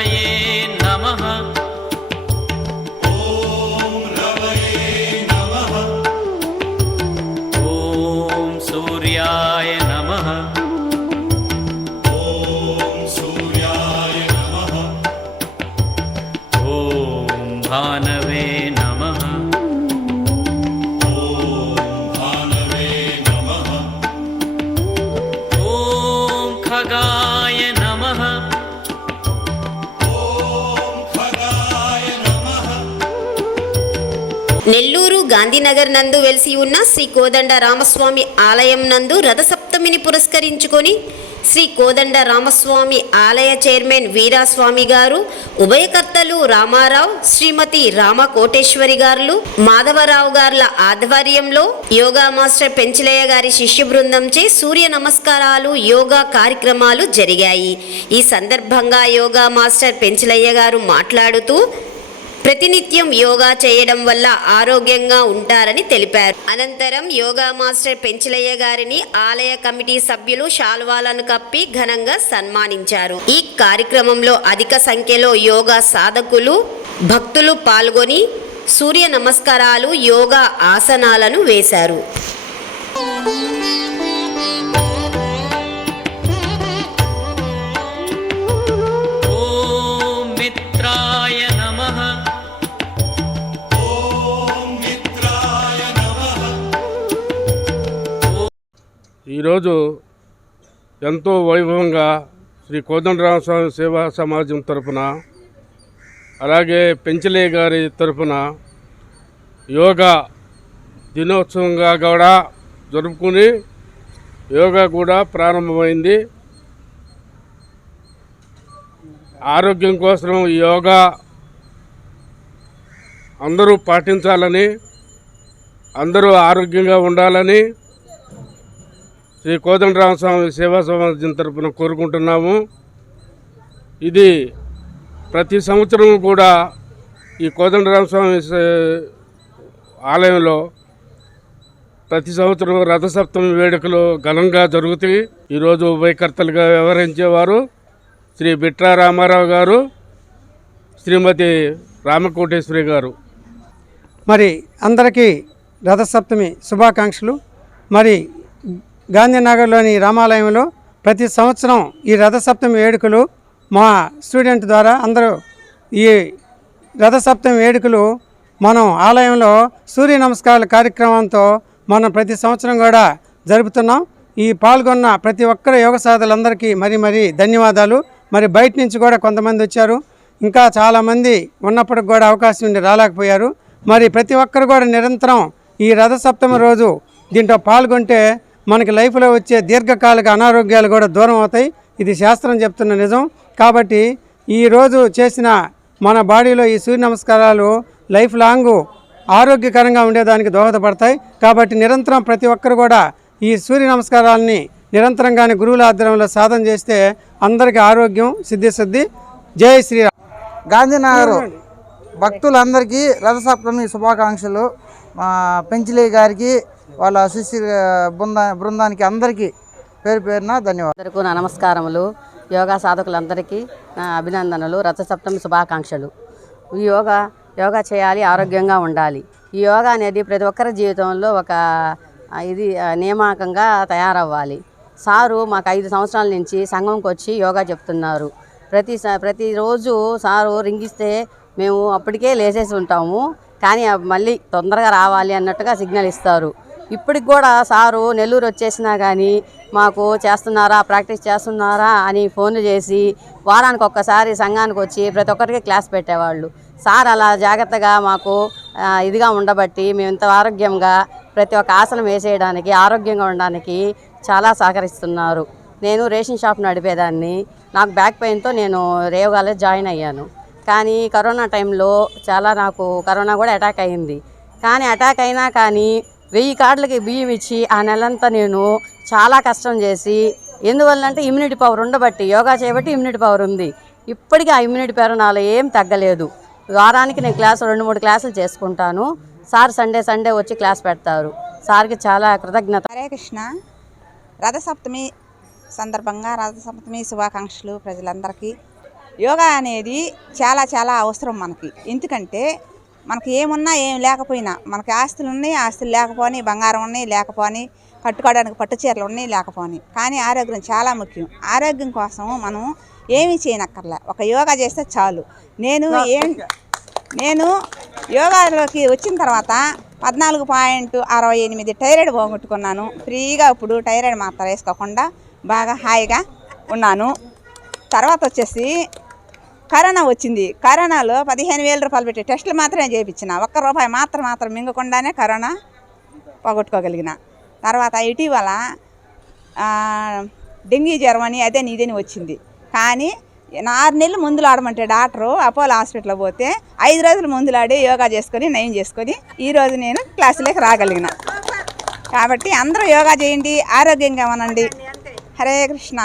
रवये नमः। ॐ रवये नमः। ॐ सूर्याय नमः। ॐ सूर्याय नमः। ॐ भानवे नमः। ॐ भानवे नमः। ॐ खगाय नमः। ॐ खगाय नमः। నెల్లూరు గాంధీనగర్ నందు వెలిసి ఉన్న శ్రీ కోదండ రామస్వామి ఆలయం నందు రథసప్తమిని పురస్కరించుకొని శ్రీ కోదండ రామస్వామి ఆలయ చైర్మన్ వీరాస్వామి గారు, ఉభయకర్తలు రామారావు, శ్రీమతి రామకోటేశ్వరి గారు, మాధవరావు గార్ల ఆధ్వర్యంలో యోగా మాస్టర్ పెంచలయ్య గారి శిష్య బృందంచే సూర్య నమస్కారాలు, యోగా కార్యక్రమాలు జరిగాయి. ఈ సందర్భంగా యోగా మాస్టర్ పెంచలయ్య గారు మాట్లాడుతూ ప్రతినిత్యం యోగా చేయడం వల్ల ఆరోగ్యంగా ఉంటారని తెలిపారు. అనంతరం యోగా మాస్టర్ పెంచలయ్య గారిని ఆలయ కమిటీ సభ్యులు శాల్వాలను కప్పి ఘనంగా సన్మానించారు. ఈ కార్యక్రమంలో అధిక సంఖ్యలో యోగా సాధకులు, భక్తులు పాల్గొని సూర్య నమస్కారాలు, యోగా ఆసనాలను వేశారు. ॐ मित्राय नमः। ॐ मित्राय नमः। ఈరోజు ఎంతో వైభవంగా శ్రీ కోదండరామస్వామి సేవా సమాజం తరపున, అలాగే పెంచలయ్య గారి తరపున యోగా దినోత్సవంగా కూడా జరుపుకుని యోగా కూడా ప్రారంభమైంది. ఆరోగ్యం కోసం యోగా అందరూ పాటించాలని, అందరూ ఆరోగ్యంగా ఉండాలని శ్రీ కోదండరామస్వామి సేవా సమాజం తరపున కోరుకుంటున్నాము. ఇది ప్రతి సంవత్సరం కూడా ఈ కోదండరామస్వామి ఆలయంలో ప్రతి సంవత్సరం రథసప్తమి వేడుకలు ఘనంగా జరుగుతాయి. ఈరోజు ఉభయకర్తలుగా వ్యవహరించేవారు శ్రీ బిట్రా రామారావు గారు, శ్రీమతి రామకోటేశ్వరి గారు. మరి అందరికీ రథసప్తమి శుభాకాంక్షలు. మరి గాంధీనగర్లోని రామాలయంలో ప్రతి సంవత్సరం ఈ రథసప్తమి వేడుకలు మా స్టూడెంట్ ద్వారా అందరూ ఈ రథసప్తమి వేడుకలు మనం ఆలయంలో సూర్య నమస్కారాల కార్యక్రమంతో మనం ప్రతి సంవత్సరం కూడా జరుపుతున్నాం. ఈ పాల్గొన్న ప్రతి ఒక్కరు యోగ సాధకులందరికీ మరీ ధన్యవాదాలు. మరి బయట నుంచి కూడా కొంతమంది వచ్చారు, ఇంకా చాలామంది ఉన్నప్పటికి కూడా అవకాశం ఉండి రాలేకపోయారు. మరి ప్రతి ఒక్కరు కూడా నిరంతరం ఈ రథసప్తమి రోజు దీంట్లో పాల్గొంటే మనకి లైఫ్లో వచ్చే దీర్ఘకాలిక అనారోగ్యాలు కూడా దూరం అవుతాయి. ఇది శాస్త్రం చెప్తున్న నిజం. కాబట్టి ఈరోజు చేసిన మన బాడీలో ఈ సూర్య నమస్కారాలు లైఫ్ లాంగ్ ఆరోగ్యకరంగా ఉండేదానికి దోహదపడతాయి. కాబట్టి నిరంతరం ప్రతి ఒక్కరు కూడా ఈ సూర్య నమస్కారాలని నిరంతరంగానే గురువుల ఆధ్వర్యంలో సాధన చేస్తే అందరికీ ఆరోగ్యం సిద్ధిస్తుంది. జై శ్రీరామ్. గాంధీనగర్ భక్తులందరికీ రథసప్తమి శుభాకాంక్షలు. పెంచలయ్య గారికి, వాళ్ళ శిష్య బృందానికి అందరికీ పేరు పేరున ధన్యవాదాలు. అందరికీ నా నమస్కారములు. యోగా సాధకులందరికీ నా అభినందనలు, రథసప్తమి శుభాకాంక్షలు. ఈ యోగా చేయాలి, ఆరోగ్యంగా ఉండాలి. ఈ యోగా అనేది ప్రతి ఒక్కరి జీవితంలో ఒక ఇది నియామకంగా తయారవ్వాలి. సారు మాకు 5 సంవత్సరాల నుంచి సంఘంకి వచ్చి యోగా చెప్తున్నారు. ప్రతిరోజు సారు రింగిస్తే మేము అప్పటికే లేచేసి ఉంటాము, కానీ మళ్ళీ తొందరగా రావాలి అన్నట్టుగా సిగ్నల్ ఇస్తారు. ఇప్పటికి కూడా సారు నెల్లూరు వచ్చేసినా కానీ మాకు చేస్తున్నారా, ప్రాక్టీస్ చేస్తున్నారా అని ఫోన్లు చేసి వారానికి ఒక్కసారి సంఘానికి వచ్చి ప్రతి ఒక్కరికి క్లాస్ పెట్టేవాళ్ళు. సార్ అలా జాగ్రత్తగా మాకు ఇదిగా ఉండబట్టి మేము ఇంత ఆరోగ్యంగా ప్రతి ఒక్క ఆసనం వేసేయడానికి, ఆరోగ్యంగా ఉండడానికి చాలా సహకరిస్తున్నారు. నేను రేషన్ షాప్ నడిపేదాన్ని. నాకు బ్యాక్ పెయిన్తో నేను రేవగాలో జాయిన్ అయ్యాను. కానీ కరోనా టైంలో నాకు కరోనా కూడా అటాక్ అయింది. కానీ అటాక్ అయినా కానీ 1000 కార్డులకి బియ్యం ఇచ్చి ఆ నెలంతా నేను చాలా కష్టం చేసి, ఎందువల్లంటే ఇమ్యూనిటీ పవర్ ఉండబట్టి, యోగా చేయబట్టి ఇమ్యూనిటీ పవర్ ఉంది. ఇప్పటికీ ఆ ఇమ్యూనిటీ పవర్ నాలో ఏం తగ్గలేదు. వారానికి నేను 2-3 క్లాసులు చేసుకుంటాను. సార్ సండే వచ్చి క్లాస్ పెడతారు. సార్కి చాలా కృతజ్ఞత. హరే కృష్ణ. రథసప్తమి సందర్భంగా రథసప్తమి శుభాకాంక్షలు ప్రజలందరికీ. యోగా అనేది చాలా చాలా అవసరం మనకి. ఎందుకంటే మనకి ఏమున్నా ఏం లేకపోయినా, మనకి ఆస్తులు ఉన్నాయి, ఆస్తులు లేకపోని, బంగారం ఉన్నాయి లేకపోని, కట్టుకోవడానికి పట్టు చీరలు ఉన్నాయి లేకపోని, కానీ ఆరోగ్యం చాలా ముఖ్యం. ఆరోగ్యం కోసం మనం ఏమీ చేయనక్కర్లే, ఒక యోగా చేస్తే చాలు. నేను యోగాలోకి వచ్చిన తర్వాత 14.68 థైరాయిడ్ పోగొట్టుకున్నాను. ఫ్రీగా ఇప్పుడు థైరాయిడ్ మాత్రం వేసుకోకుండా బాగా హాయిగా ఉన్నాను. తర్వాత వచ్చేసి కరోనా వచ్చింది. కరోనాలో 15,000 రూపాయలు పెట్టి టెస్టులు మాత్రమే చేయించిన. ₹1 మాత్రం మింగకుండానే కరోనా పోగొట్టుకోగలిగిన. తర్వాత ఇటీవల డెంగీ జ్వరం అని అదేని ఇదేని వచ్చింది. కానీ 6 నెలలు మందులు ఆడమంటే డాక్టరు అపోలో హాస్పిటల్లో పోతే 5 రోజులు మందులు ఆడి యోగా చేసుకొని నయం చేసుకొని ఈరోజు నేను క్లాసులోకి రాగలిగిన. కాబట్టి అందరూ యోగా చేయండి, ఆరోగ్యంగా ఉనండి. హరే కృష్ణ.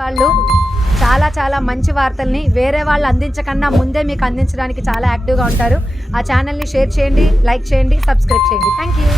వాళ్ళు చాలా మంచి వార్తల్ని వేరే వాళ్ళు అందించకన్నా ముందే మీకు అందించడానికి చాలా యాక్టివ్గా ఉంటారు. ఆ ఛానల్ని షేర్ చేయండి, లైక్ చేయండి, సబ్స్క్రైబ్ చేయండి. Thank you.